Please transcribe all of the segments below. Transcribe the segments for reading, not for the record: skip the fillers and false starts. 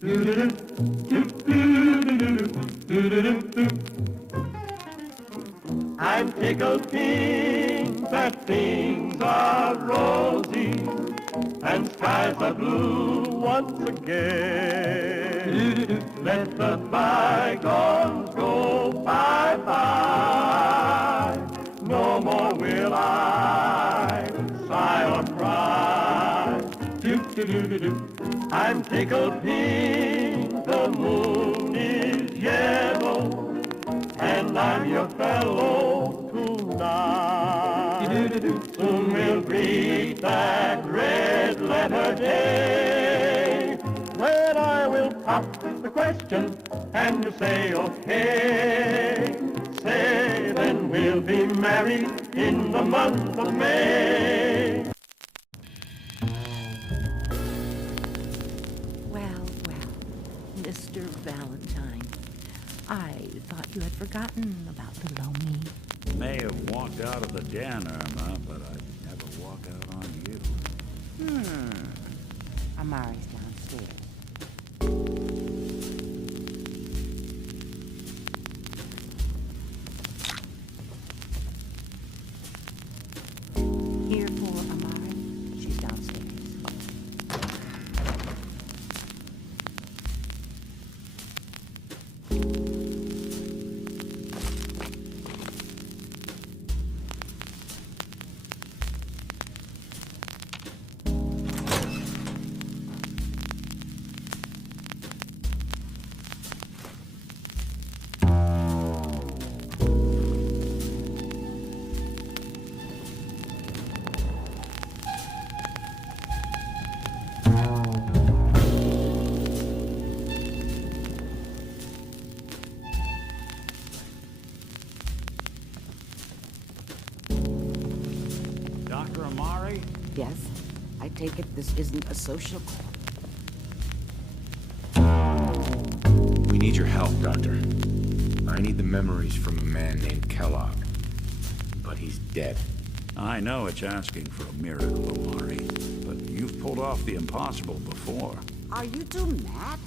I'm tickled pink that things are rosy and skies are blue once again. Let the bygones go bye-bye. No more will I sigh or cry. Do-do-do-do-do. I'm tickled pink, the moon is yellow, and I'm your fellow tonight. Soon we'll greet that red letter day, when I will pop the question and you say okay. Say then we'll be married in the month of May. Well, Mr. Valentine, I thought you had forgotten about little old me. May have walked out of the den, Irma, but I'd never walk out on you. Amari's downstairs. Here for Amari. She's downstairs. Dr. Amari? Yes, I take it this isn't a social call. We need your help, Doctor. I need the memories from a man named Kellogg. But he's dead. I know it's asking for a miracle, Amari, but you've pulled off the impossible before. Are you two mad?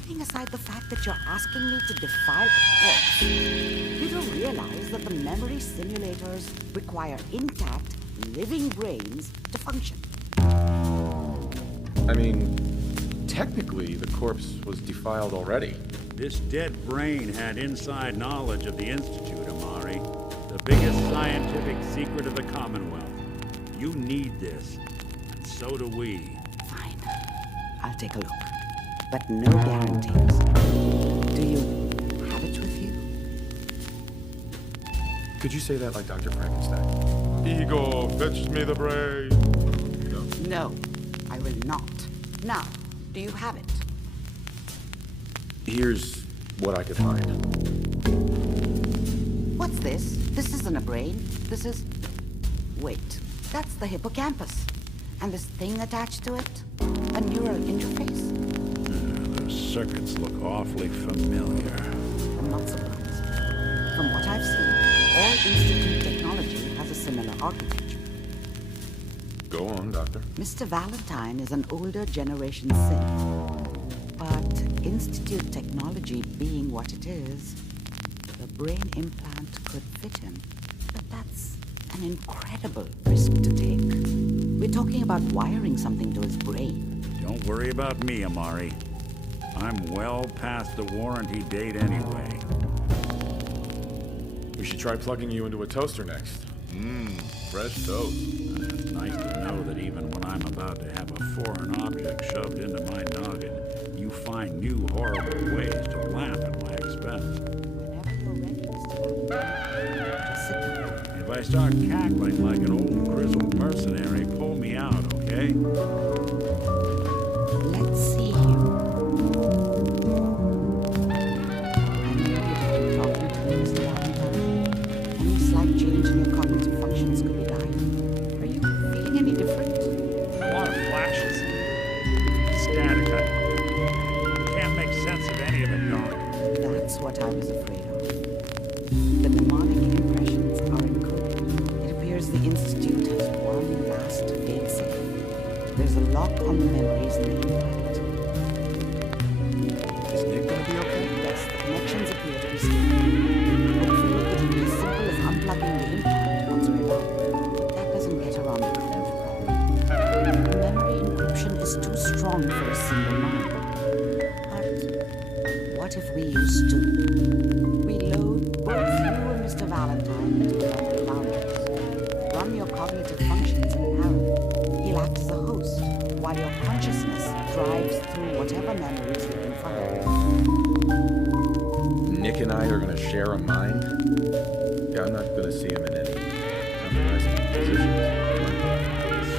Putting aside the fact that you're asking me to defy a corpse, you don't realize that the memory simulators require intact, living brains to function. I mean, technically, the corpse was defiled already. This dead brain had inside knowledge of the Institute, Amari. The biggest scientific secret of the Commonwealth. You need this, and so do we. Fine. I'll take a look. But no guarantees. Do you have it with you? Could you say that like Dr. Frankenstein? Ego, fetch me the brain. No, I will not. Now, do you have it? Here's what I could find. What's this? This isn't a brain. This is... Wait, that's the hippocampus. And this thing attached to it? A neural interface? Those circuits look awfully familiar. I'm not surprised. From what I've seen, all Institute technology has a similar architecture. Go on, Doctor. Mr. Valentine is an older generation synth. But Institute technology being what it is, the brain implant could fit him. But that's an incredible risk to take. We're talking about wiring something to his brain. Don't worry about me, Amari. I'm well past the warranty date anyway. We should try plugging you into a toaster next. Fresh toast. It's nice to know that even when I'm about to have a foreign object shoved into my noggin, you find new horrible ways to laugh at my expense. Whenever you're ready, Mr. Valentine, just sit down. If I start cackling like an old grizzled mercenary, pull me out, okay? Let's see here. I know you've been talking to me, Mr. Valentine. Any slight change in your cognitive functions could be dire. Are you feeling any different? A lot of flashes. Static. I can't make sense of any of it, Doc. That's what I was afraid of. The mnemonic impressions are encoded. It appears the Institute has one last fail-safe. There's a lock on the memories in the implant. What if we use two? We load both you and Mr. Valentine into the cloud. Run your cognitive functions in parallel. He'll act as a host, while your consciousness drives through whatever memories you can find. Nick and I are gonna share a mind? Yeah, I'm not gonna see him in any compromising positions.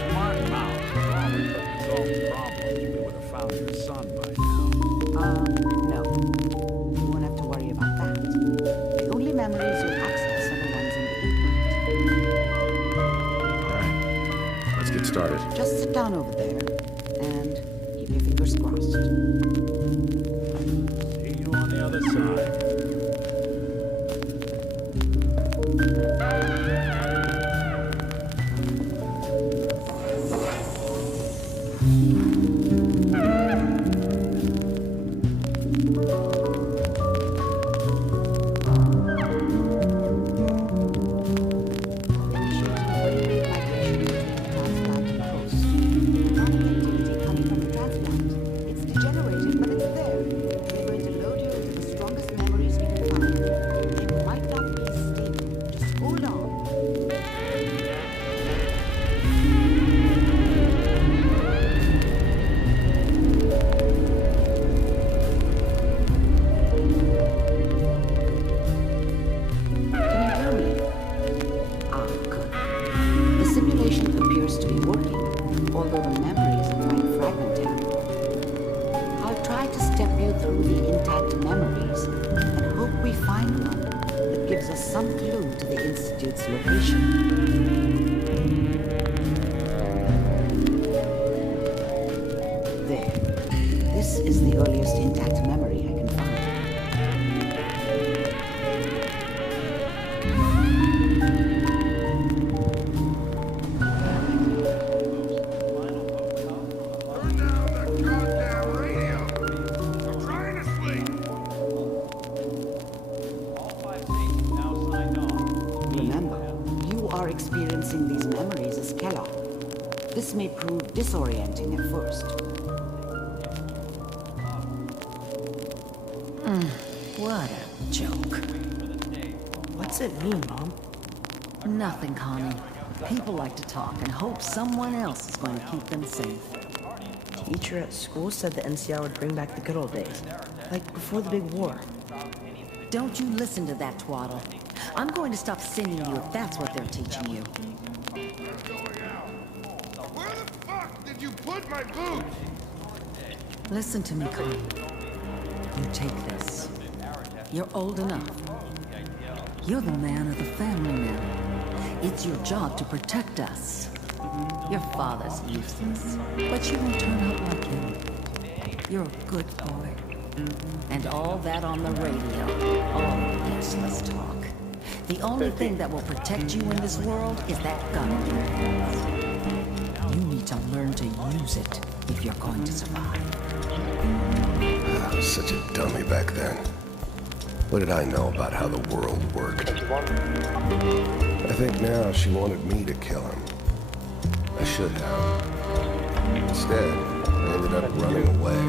Smart mouth. Probably solved problems. We would have found your son by now. No. You won't have to worry about that. The only memories you'll access are the ones in the implant. Alright, let's get started. Just sit down over there and keep your fingers crossed. See you on the other side. This may prove disorienting at first. What a joke. What's it mean, Mom? Nothing, Connie. People like to talk and hope someone else is going to keep them safe. Teacher at school said the NCR would bring back the good old days, like before the big war. Don't you listen to that twaddle. I'm going to stop singing you if that's what they're teaching you. Where the fuck did you put my boots? Listen to me, Connie. You take this. You're old enough. You're the man of the family now. It's your job to protect us. Your father's useless, but you won't turn out like him. You're a good boy. And all that on the radio, all useless talk. The only thing that will protect you in this world is that gun in your hands. You need to learn to use it if you're going to survive. I was such a dummy back then. What did I know about how the world worked? I think now she wanted me to kill him. I should have. Instead, I ended up running away.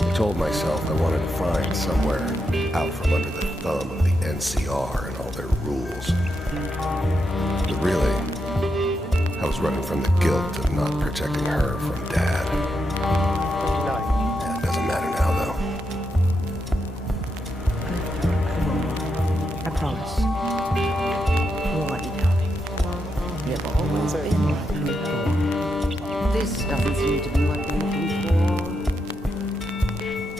I told myself I wanted to find somewhere out from under the thumb of the NCR and all their rules. But really, I was running from the guilt of not protecting her from Dad. It doesn't matter now, though. I promise. We'll let you go. You've always been like a good boy. This doesn't seem to be what we're looking for.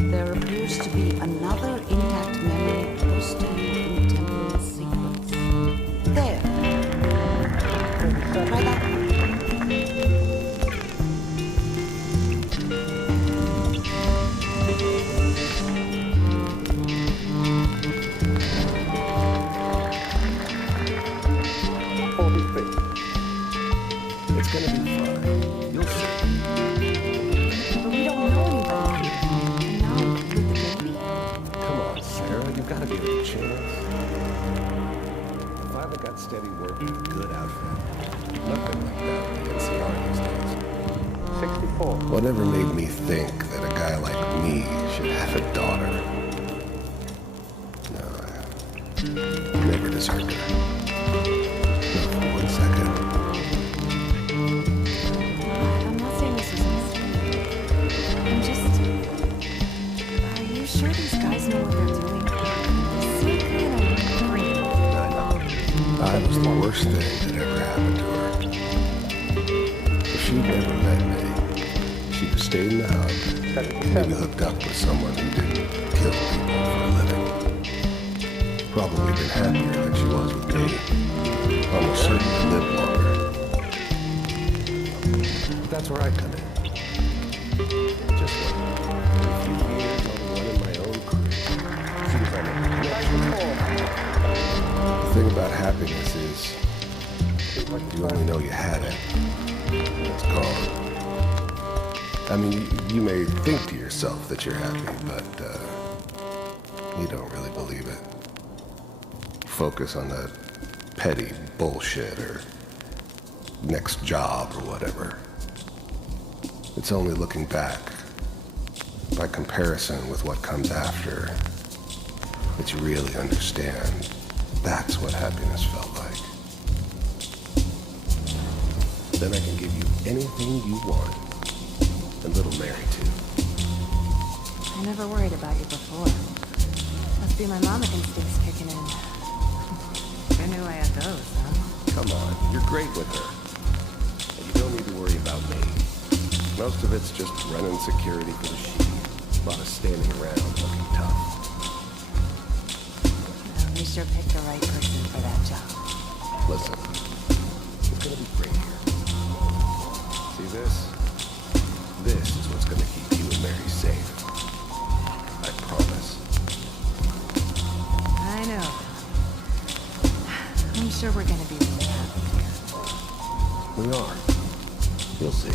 There appears to be another intact memory close to you in temporal sequence. There. Try that one. It's gonna be fine. You'll see. But we don't know anybody. And now, with the baby. Come on, Sarah, you gotta give it a chance. Father got steady work with a good outfit. Nothing like that in the NCR these days. 64. Whatever made me think that a guy like me should have a daughter? berserker. Not for 1 second. I'm not saying this is a mistake. I'm just... Are you sure these guys know what they're doing? They seem kind of green. I was the worst thing that ever happened to her. If she'd never met me, she'd have stayed in the hub, maybe hooked up with someone who didn't kill people for a living. Probably been happier than she was with me. Almost certain to live longer. But that's where I come in. Just like a few years, I'll be running my own crew. See if I make connections. The thing about happiness is, you only know you had it. It's gone. I mean, you may think to yourself that you're happy, but you don't really believe it. Focus on that petty bullshit or next job or whatever. It's only looking back, by comparison with what comes after, that you really understand that's what happiness felt like. Then I can give you anything you want, and little Mary too. I never worried about you before. Must be my mama instincts kicking in. I knew I had those, huh? Come on, you're great with her. And you don't need to worry about me. Most of it's just running security for the sheep. A lot of standing around looking tough. Well, we sure picked the right person for that job. Listen, it's gonna be great here. See this? This is what's gonna keep you and Mary safe. I promise. I know. I'm sure we're gonna be really happy here. We are. You'll see.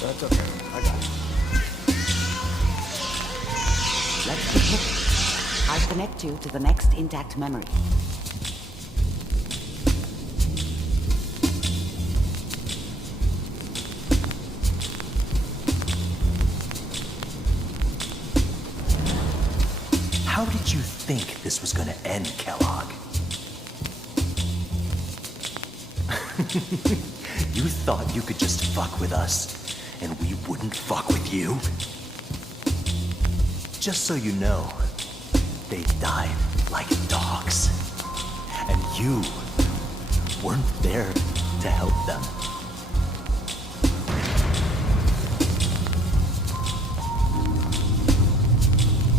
That's okay. I got it. Let's get hooked. I'll connect you to the next intact memory. How did you think this was gonna end, Kellogg? You thought you could just fuck with us, and we wouldn't fuck with you? Just so you know, they died like dogs. And you weren't there to help them.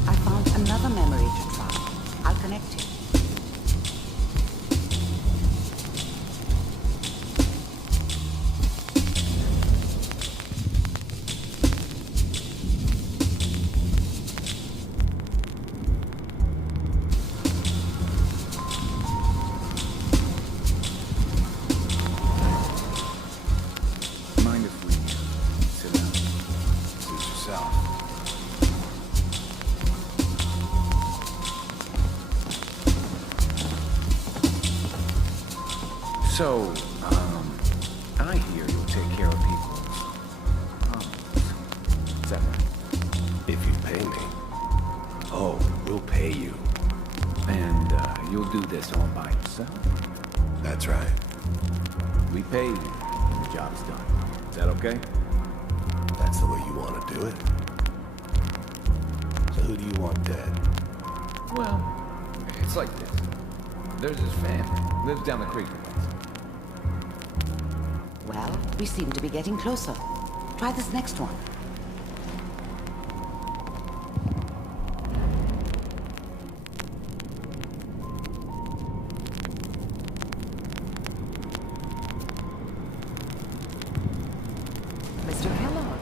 I found another memory to try. I'll connect you. Mind if we sit down? Suit yourself. So, I hear you'll take care of people's problems. Is that right? If you pay me. Oh, we'll pay you. And you'll do this all by yourself? That's right. We pay you, and the job's done. Is that okay? That's the way you want to do it. So who do you want dead? Well, it's like this. There's his family. Lives down the creek with us. Well, we seem to be getting closer. Try this next one. Mr. Kellogg,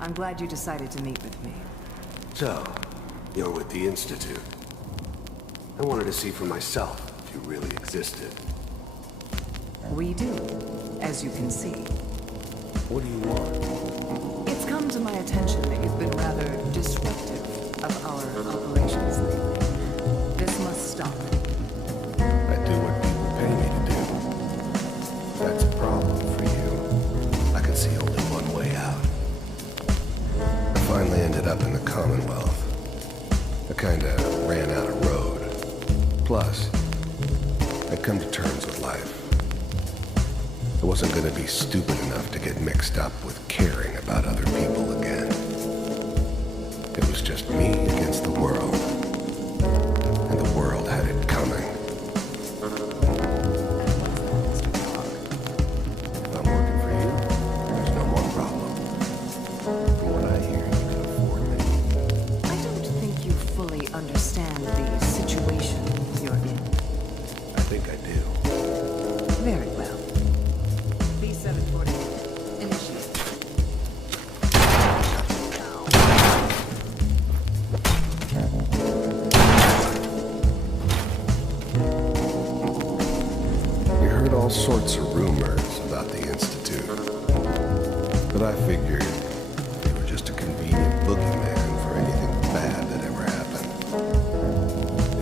I'm glad you decided to meet with me. So, you're with the Institute. I wanted to see for myself if you really existed. We do, as you can see. What do you want? It's come to my attention that you've been rather disruptive of our operations lately. This must stop. I do what people pay me to do. That's a problem for you. I can see only one way out. I finally ended up in the Commonwealth. I kinda ran out of road. Plus, I'd come to terms with life. I wasn't gonna be stupid enough to get mixed up with caring about other people again. It was just me against the world. And the world had it coming. If I'm working for you, there's no more problem. From what I hear, you can afford me. I don't think you fully understand the situation you're in. I think I do. Very well. B-740. Initiate. We heard all sorts of rumors about the Institute. But I figured they were just a convenient boogeyman for anything bad that ever happened.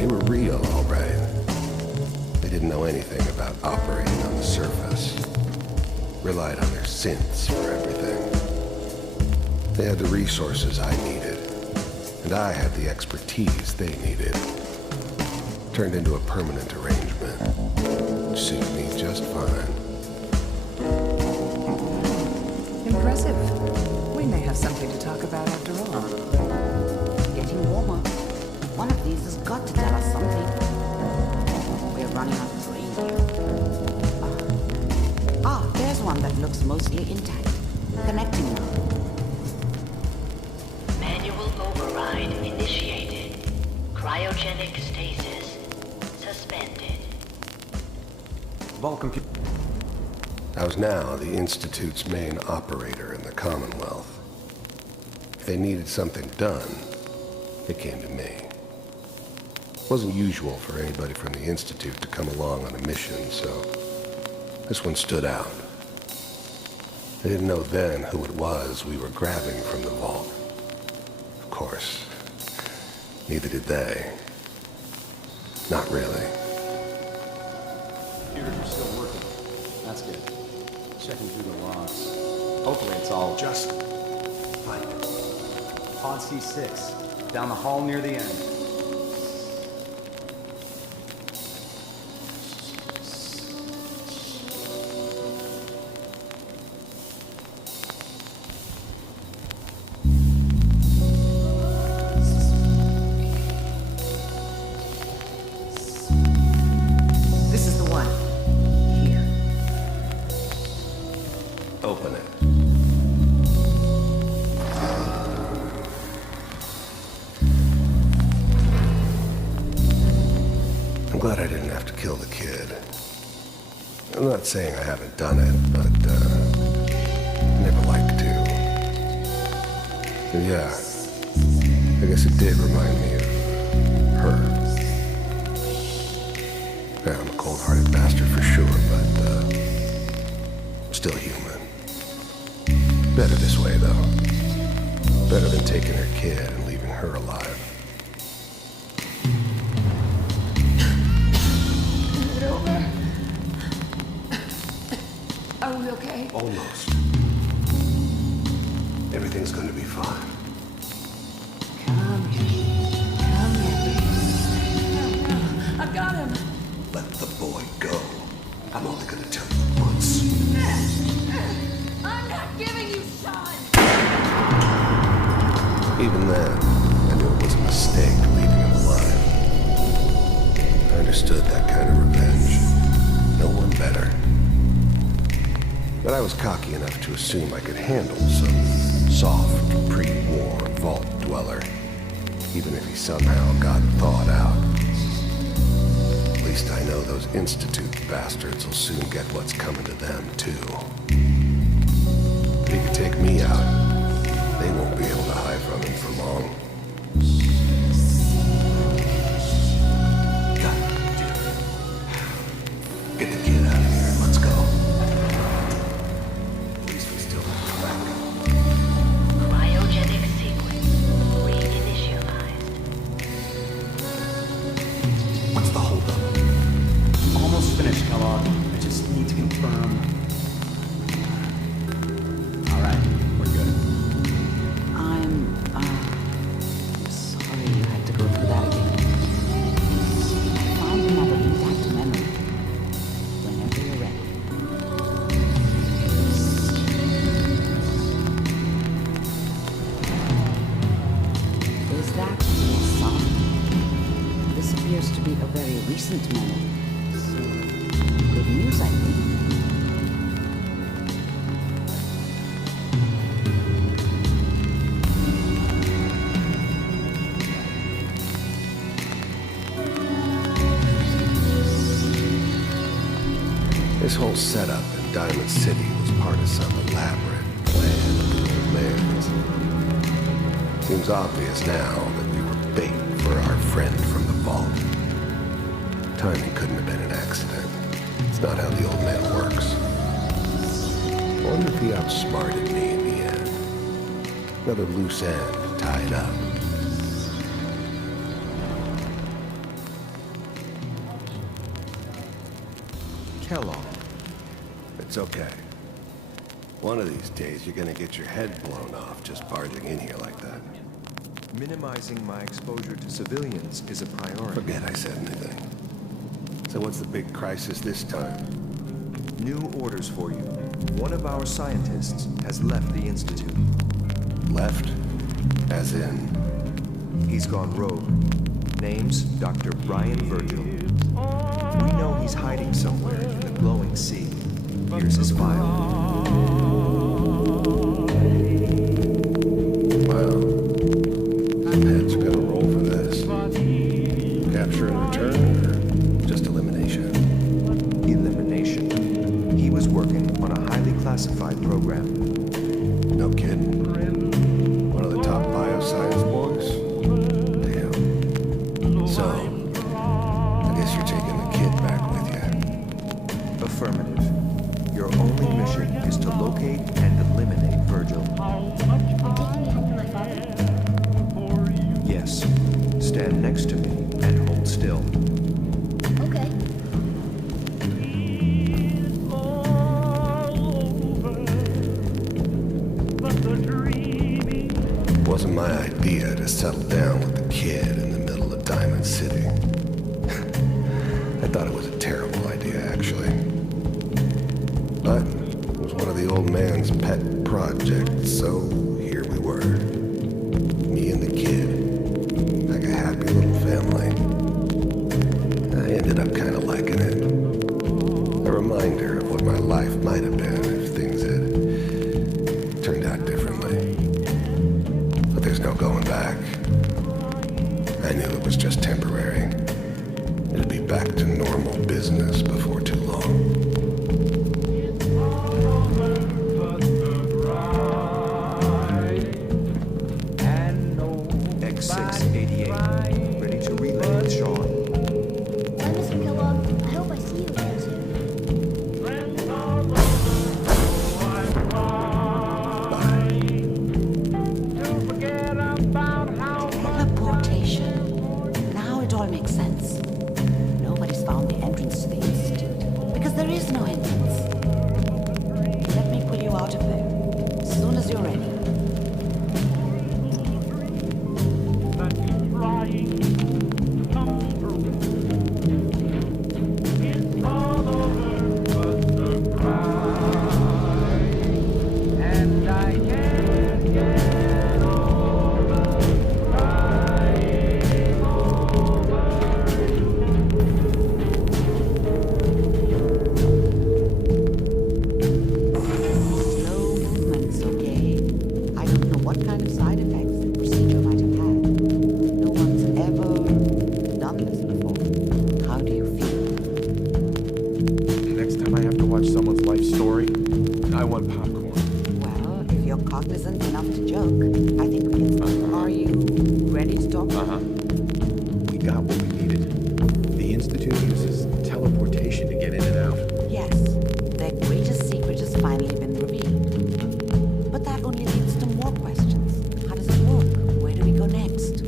They were real, all right. They didn't know anything about operating on the surface. Relied on their synths for everything. They had the resources I needed, and I had the expertise they needed. Turned into a permanent arrangement, which suited me just fine. Impressive. We may have something to talk about after all. Getting warmer. One of these has got to tell us something. We're running out of brain here. There's one that looks mostly intact. Connecting now. Manual override initiated. Cryogenic stasis suspended. Vulcan. I was now the Institute's main operator in the Commonwealth. If they needed something done, they came to me. It wasn't usual for anybody from the Institute to come along on a mission, so this one stood out. I didn't know then who it was we were grabbing from the vault. Of course, neither did they. Not really. Computers are still working. That's good. Checking through the logs. Hopefully it's all just fine. Pod C6, down the hall near the end. This is the one. Here. Open it. I'm glad I didn't have to kill the kid. I'm not saying I haven't done it, but, never liked to. And yeah, I guess it did remind me of her. Yeah, I'm a cold-hearted bastard for sure, but, still human. Better this way, though. Better than taking her kid and leaving her alive. Is it over? Are we okay? Almost. Everything's gonna be fine. Come here. Come here. I got him. Let the boy go. I'm only gonna tell you once. I'm not giving you Sean. Even then, I knew it was a mistake leaving him alive. I understood that kind of revenge. No one better. But I was cocky enough to assume I could handle some soft, pre-war vault dweller, even if he somehow got thawed out. At least I know those Institute bastards will soon get what's coming to them, too. If he could take me out, they won't be able to hide from him for long. Get the kid out of here and let's go. At least we still have a backup. Cryogenic sequence reinitialized. What's the holdup? Almost finished, Kellogg. I just need to confirm. All right, we're good. recent memory. So, good news, I think. This whole setup in Diamond City was part of some elaborate plan of the old man's. Seems obvious now that we were bait for our friend from the vault. Timing couldn't have been an accident. It's not how the old man works. I wonder if he outsmarted me in the end. Another loose end tied up. Kellogg. It's okay. One of these days, you're gonna get your head blown off just barging in here like that. Minimizing my exposure to civilians is a priority. Forget I said anything. So what's the big crisis this time? New orders for you. One of our scientists has left the Institute. Left? As in? He's gone rogue. Name's Dr. Brian Virgil. We know he's hiding somewhere in the glowing sea. Here's his file. Well, heads are gonna roll for this. Capture and return, or just elimination? Elimination. He was working on a highly classified program. No kidding. One of the top bioscience boys? Damn. So, I guess you're taking the kid back with you. Affirmative. Your only mission is to locate and eliminate Virgil. Yes. Stand next to me and hold still. Okay. It wasn't my idea to settle down with the kid in the middle of Diamond City. I thought it was a terrible idea, actually. But it was one of the old man's pet projects, so here we were. Me and the kid. Like a happy little family. I ended up kind of liking it. A reminder of what my life might have been if things had turned out differently. But there's no going back. I knew it was just temporary. It'd be back to normal business before too long. X688. Ready to relay with Sean. Bye, Mr. Kellogg. I hope I see you again soon. Teleportation. Now it all makes sense. Nobody's found the entrance to the Institute, because there is no entrance. Let me pull you out of there, as soon as you're ready. Cognizant enough to joke. I think we can start. Are you ready to talk? We got what we needed. The Institute uses teleportation to get in and out. Yes. Their greatest secret has finally been revealed. But that only leads to more questions. How does it work? Where do we go next?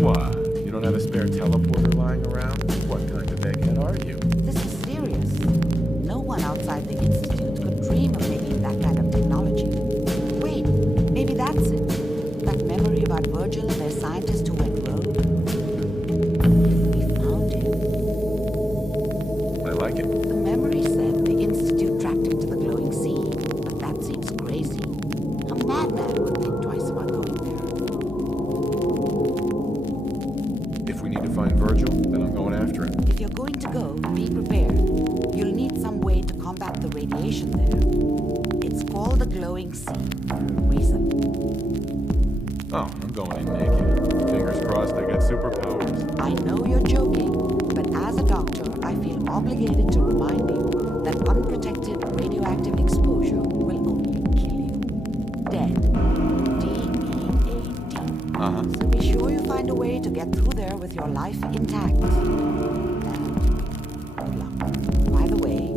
What? You don't have a spare teleporter lying around? What kind of egghead are you? This is serious. No one outside the Institute could dream of making that kind of technology. Maybe that's it. That memory about Virgil, their scientist who went rogue. We found him. I like it. The memory said the Institute tracked him to the glowing sea, but that seems crazy. A madman would think twice about going there. If we need to find Virgil, then I'm going after him. radiation there. It's called the glowing sea for a reason. Oh, I'm going in naked. Fingers crossed I get superpowers. I know you're joking, but as a doctor, I feel obligated to remind you that unprotected radioactive exposure will only kill you. Dead. D-E-A-D. Uh-huh. So be sure you find a way to get through there with your life intact. And good luck. By the way,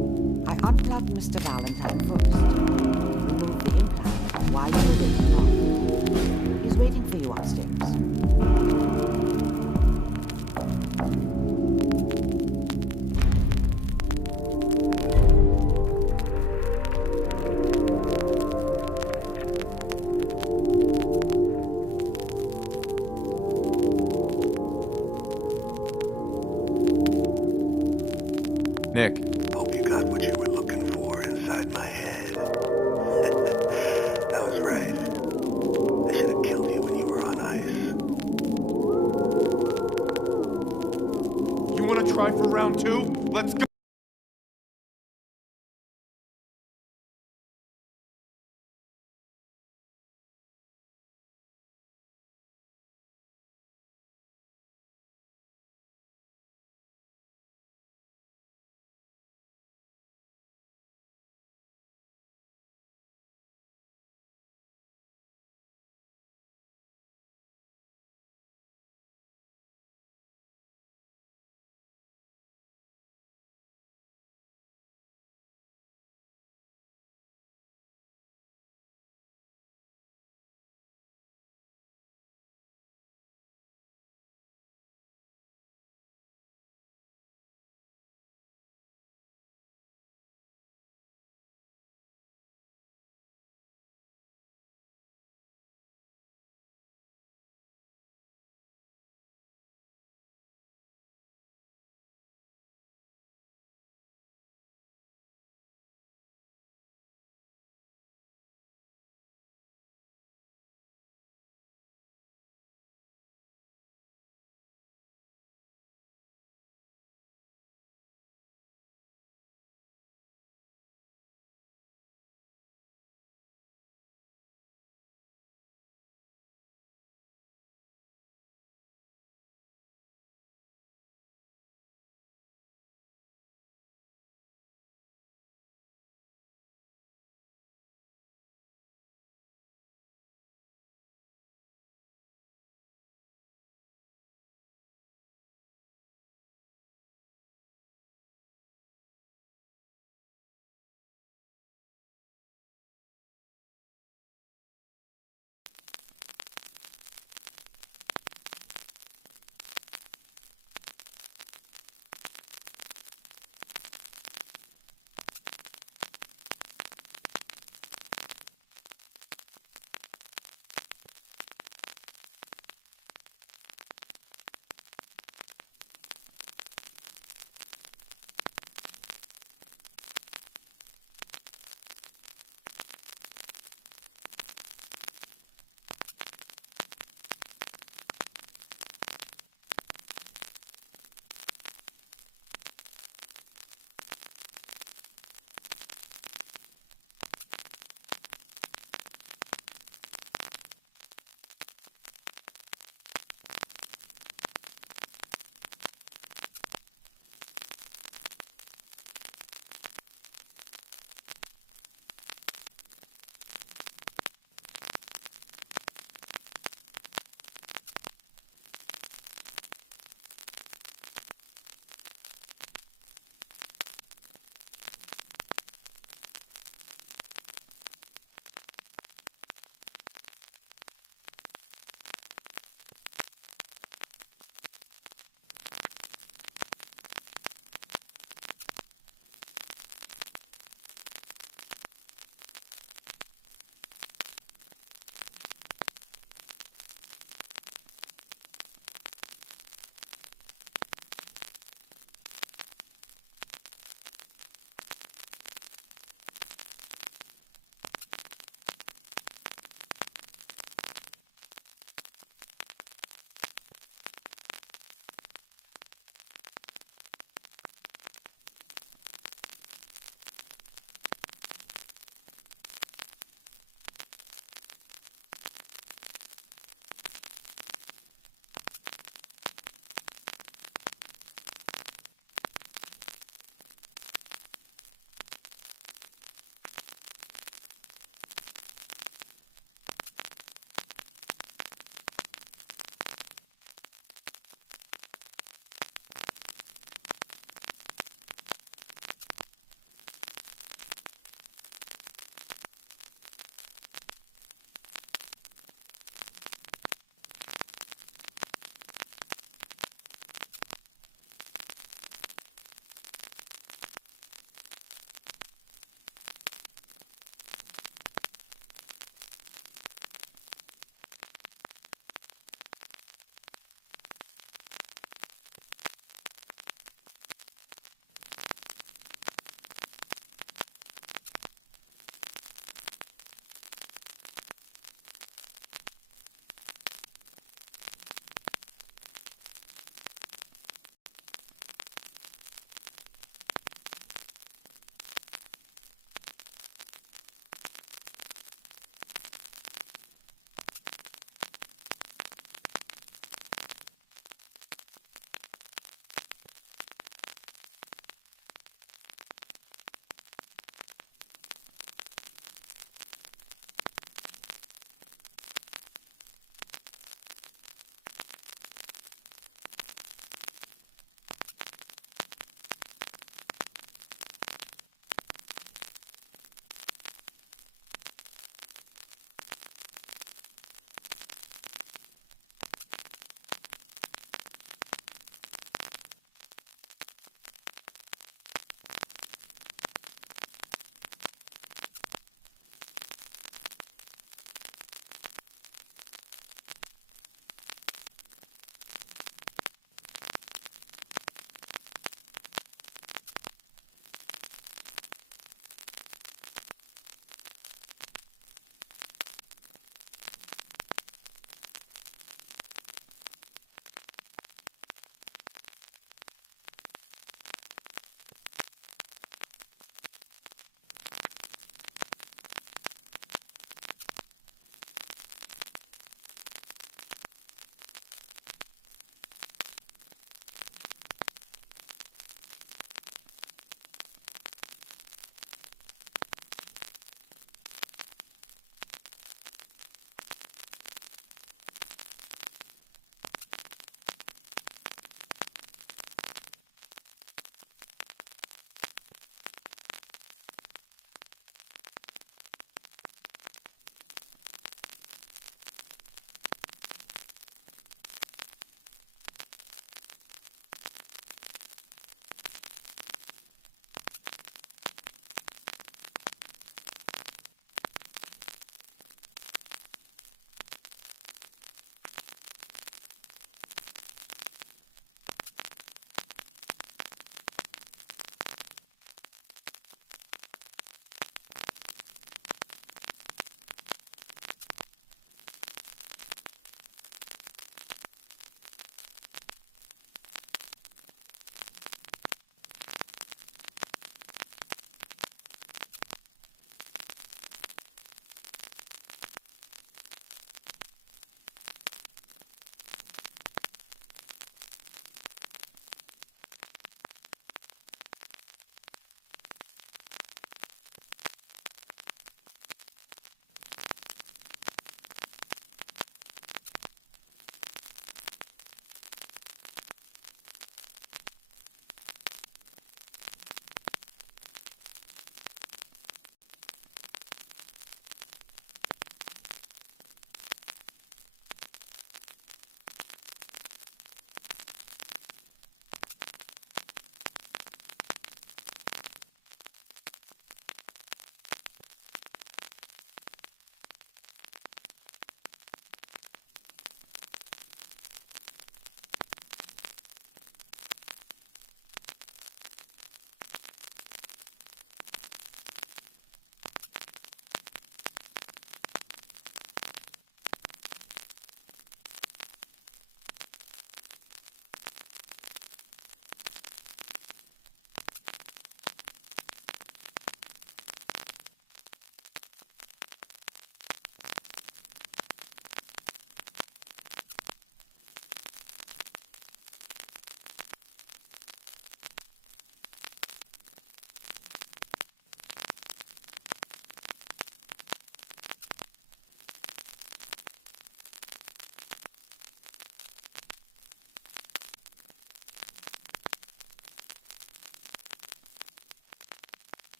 I unplugged Mr. Valentine first. Removed the implant while you were waking up. He's waiting for you upstairs. Nick. Hope you got what you were looking for inside my head. I was right. I should have killed you when you were on ice. You want to try for round 2? Let's go.